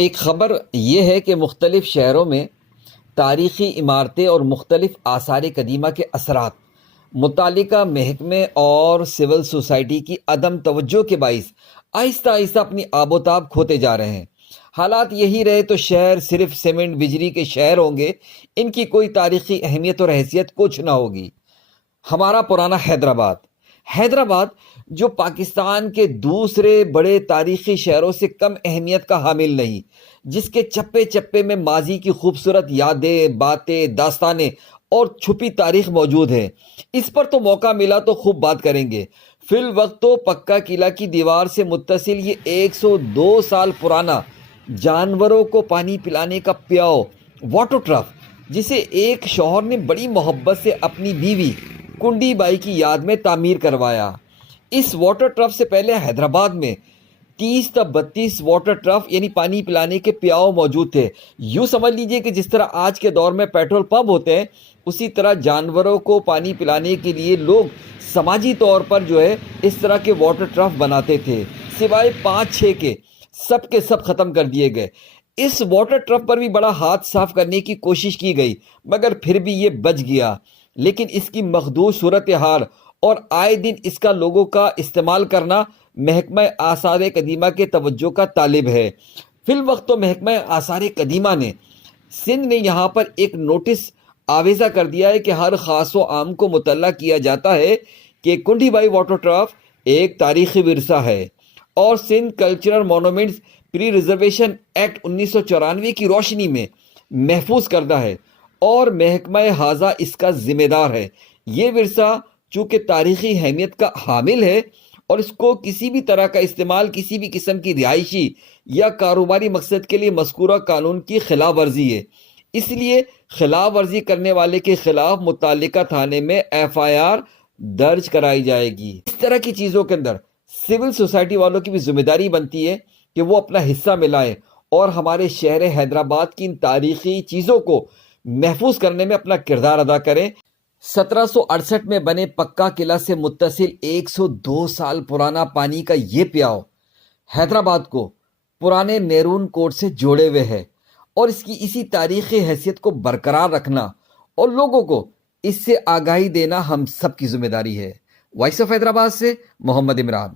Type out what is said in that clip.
ایک خبر یہ ہے کہ مختلف شہروں میں تاریخی عمارتیں اور مختلف آثار قدیمہ کے اثرات متعلقہ محکمے اور سول سوسائٹی کی عدم توجہ کے باعث آہستہ آہستہ اپنی آب و تاب کھوتے جا رہے ہیں۔ حالات یہی رہے تو شہر صرف سیمنٹ بجری کے شہر ہوں گے، ان کی کوئی تاریخی اہمیت اور حیثیت کچھ نہ ہوگی۔ ہمارا پرانا حیدرآباد جو پاکستان کے دوسرے بڑے تاریخی شہروں سے کم اہمیت کا حامل نہیں، جس کے چپے چپے میں ماضی کی خوبصورت یادیں، باتیں، داستانیں اور چھپی تاریخ موجود ہے، اس پر تو موقع ملا تو خوب بات کریں گے۔ فی الوقت تو پکا قلعہ کی دیوار سے متصل یہ 102 سال پرانا جانوروں کو پانی پلانے کا پیاؤ واٹر ٹرف، جسے ایک شوہر نے بڑی محبت سے اپنی بیوی کنڈی بائی کی یاد میں تعمیر کروایا۔ اس واٹر ٹرف سے پہلے حیدرآباد میں 30 تا 32 واٹر ٹرف یعنی پانی پلانے کے پیاؤ موجود تھے۔ یوں سمجھ لیجئے کہ جس طرح آج کے دور میں پیٹرول پمپ ہوتے ہیں، اسی طرح جانوروں کو پانی پلانے کے لیے لوگ سماجی طور پر اس طرح کے واٹر ٹرف بناتے تھے، سوائے 5-6 کے سب ختم کر دیے گئے۔ اس واٹر ٹرف پر بھی بڑا ہاتھ صاف کرنے کی کوشش کی گئی، مگر پھر بھی یہ بچ گیا، لیکن اس کی مخدوش صورتحال اور آئے دن اس کا لوگوں کا استعمال کرنا محکمہ آثار قدیمہ کے توجہ کا طالب ہے۔ فی الوقت تو محکمہ آثار قدیمہ نے سندھ نے یہاں پر ایک نوٹس آویزہ کر دیا ہے کہ ہر خاص و عام کو مطلع کیا جاتا ہے کہ کنڈی بائی واٹر ٹرف ایک تاریخی ورثہ ہے اور سندھ کلچرل مونومنٹس پری ریزرویشن ایکٹ 1994 کی روشنی میں محفوظ کردہ ہے اور محکمہ حاضہ اس کا ذمہ دار ہے۔ یہ ورثہ چونکہ تاریخی اہمیت کا حامل ہے اور اس کو کسی بھی طرح کا استعمال کسی بھی قسم کی رہائشی یا کاروباری مقصد کے لیے مذکورہ قانون کی خلاف ورزی ہے، اس لیے خلاف ورزی کرنے والے کے خلاف متعلقہ تھانے میں FIR درج کرائی جائے گی۔ اس طرح کی چیزوں کے اندر سول سوسائٹی والوں کی بھی ذمہ داری بنتی ہے کہ وہ اپنا حصہ ملائیں اور ہمارے شہر حیدرآباد کی ان تاریخی چیزوں کو محفوظ کرنے میں اپنا کردار ادا کریں۔ 1768 میں بنے پکا قلعہ سے متصل 102 سال پرانا پانی کا یہ پیاؤ حیدرآباد کو پرانے نیرون کوٹ سے جوڑے ہوئے ہے اور اس کی اسی تاریخی حیثیت کو برقرار رکھنا اور لوگوں کو اس سے آگاہی دینا ہم سب کی ذمہ داری ہے۔ وائس آف حیدرآباد سے محمد عمران۔